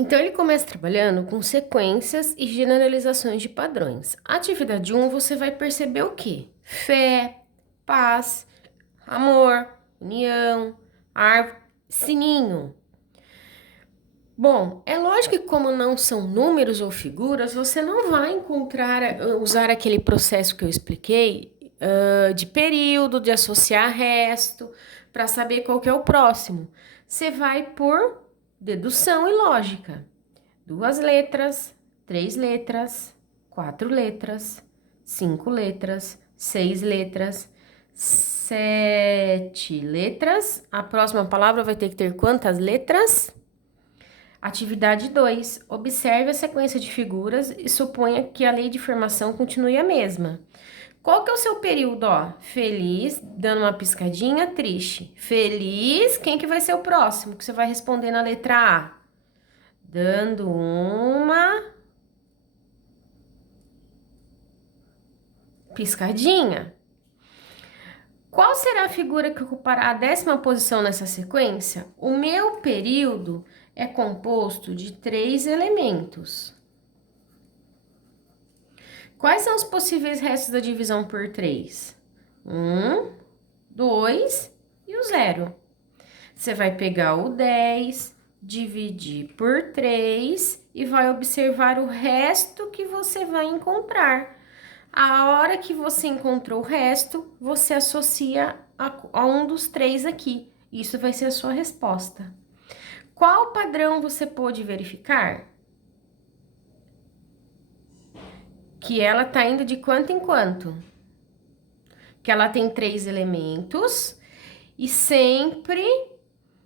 Então, ele começa trabalhando com sequências e generalizações de padrões. Atividade 1, você vai perceber o quê? Fé, paz, amor, união, árvore, sininho. Bom, é lógico que como não são números ou figuras, você não vai usar aquele processo que eu expliquei, de período, de associar resto, para saber qual que é o próximo. Você vai por dedução e lógica. 2 letras, 3 letras, 4 letras, 5 letras, 6 letras, 7 letras. A próxima palavra vai ter que ter quantas letras? Atividade 2. Observe a sequência de figuras e suponha que a lei de formação continue a mesma. Qual que é o seu período, ó? Feliz, dando uma piscadinha, triste. Feliz, quem que vai ser o próximo? Que você vai responder na letra A? Dando uma piscadinha. Qual será a figura que ocupará a 10ª posição nessa sequência? O meu período é composto de 3 elementos. Quais são os possíveis restos da divisão por 3? 1, 2 e o 0. Você vai pegar o 10, dividir por 3 e vai observar o resto que você vai encontrar. A hora que você encontrou o resto, você associa a um dos 3 aqui. Isso vai ser a sua resposta. Qual padrão você pôde verificar? Que ela tá indo de quanto em quanto? Que ela tem 3 elementos e sempre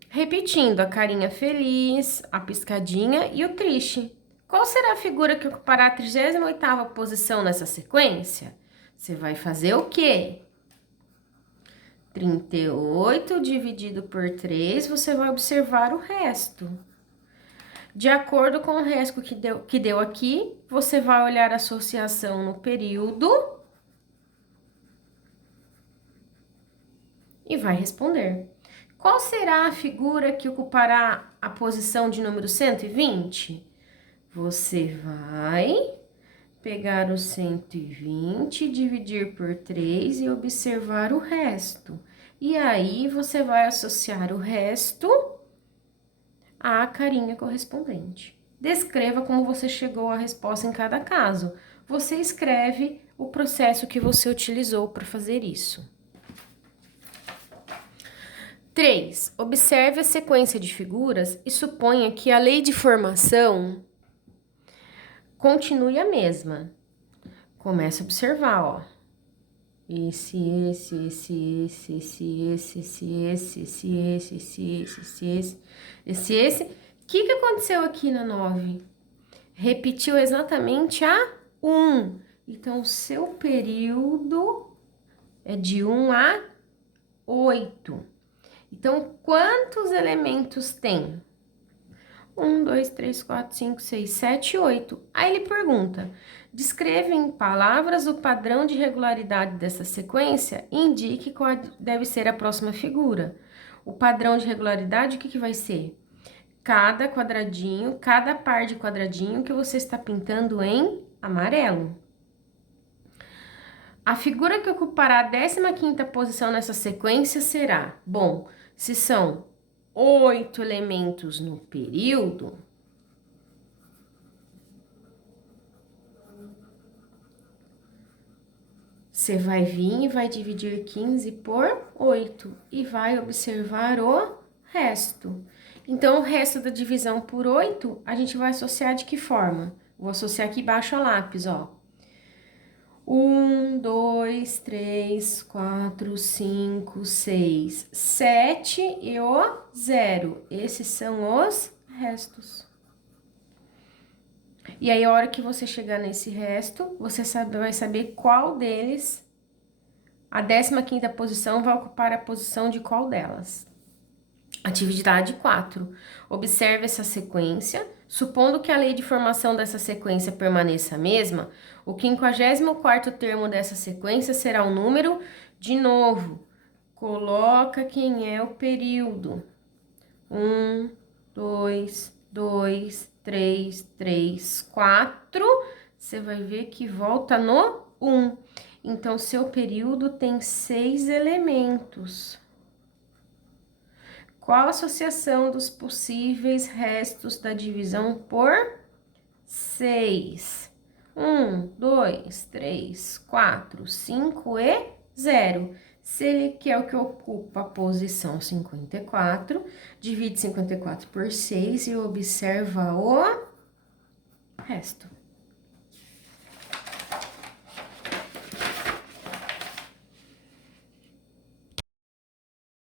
repetindo a carinha feliz, a piscadinha e o triste. Qual será a figura que ocupará a 38ª posição nessa sequência? Você vai fazer o quê? 38 dividido por 3, você vai observar o resto. De acordo com o resto que deu aqui, você vai olhar a associação no período e vai responder. Qual será a figura que ocupará a posição de número 120? Você vai pegar o 120, dividir por 3 e observar o resto. E aí, você vai associar o resto à carinha correspondente. Descreva como você chegou à resposta em cada caso. Você escreve o processo que você utilizou para fazer isso. 3. Observe a sequência de figuras e suponha que a lei de formação continue a mesma. Começa a observar, ó. Esse. O que aconteceu aqui na 9? Repetiu exatamente a 1. Então, o seu período é de 1 a 8. Então, quantos elementos tem? 1, 2, 3, 4, 5, 6, 7, 8. Aí ele pergunta: descreva em palavras o padrão de regularidade dessa sequência e indique qual deve ser a próxima figura. O padrão de regularidade, o que vai ser? Cada quadradinho, cada par de quadradinho que você está pintando em amarelo. A figura que ocupará a 15ª posição nessa sequência será, bom, se são 8 elementos no período, você vai vir e vai dividir 15 por 8 e vai observar o resto. Então, o resto da divisão por 8, a gente vai associar de que forma? Vou associar aqui embaixo a lápis, ó. 1, 2, 3, 4, 5, 6, 7 e o 0. Esses são os restos. E aí, a hora que você chegar nesse resto, você vai saber qual deles, a 15ª posição, vai ocupar a posição de qual delas. Atividade 4. Observe essa sequência. Supondo que a lei de formação dessa sequência permaneça a mesma, o 54º termo dessa sequência será o número, de novo, coloca quem é o período. 1, 2, 2, 3, 3, 4. Você vai ver que volta no 1. Então, seu período tem 6 elementos. Qual a associação dos possíveis restos da divisão por 6? 1, 2, 3, 4, 5 e 0. Se ele quer o que ocupa a posição 54, divide 54 por 6 e observa o resto.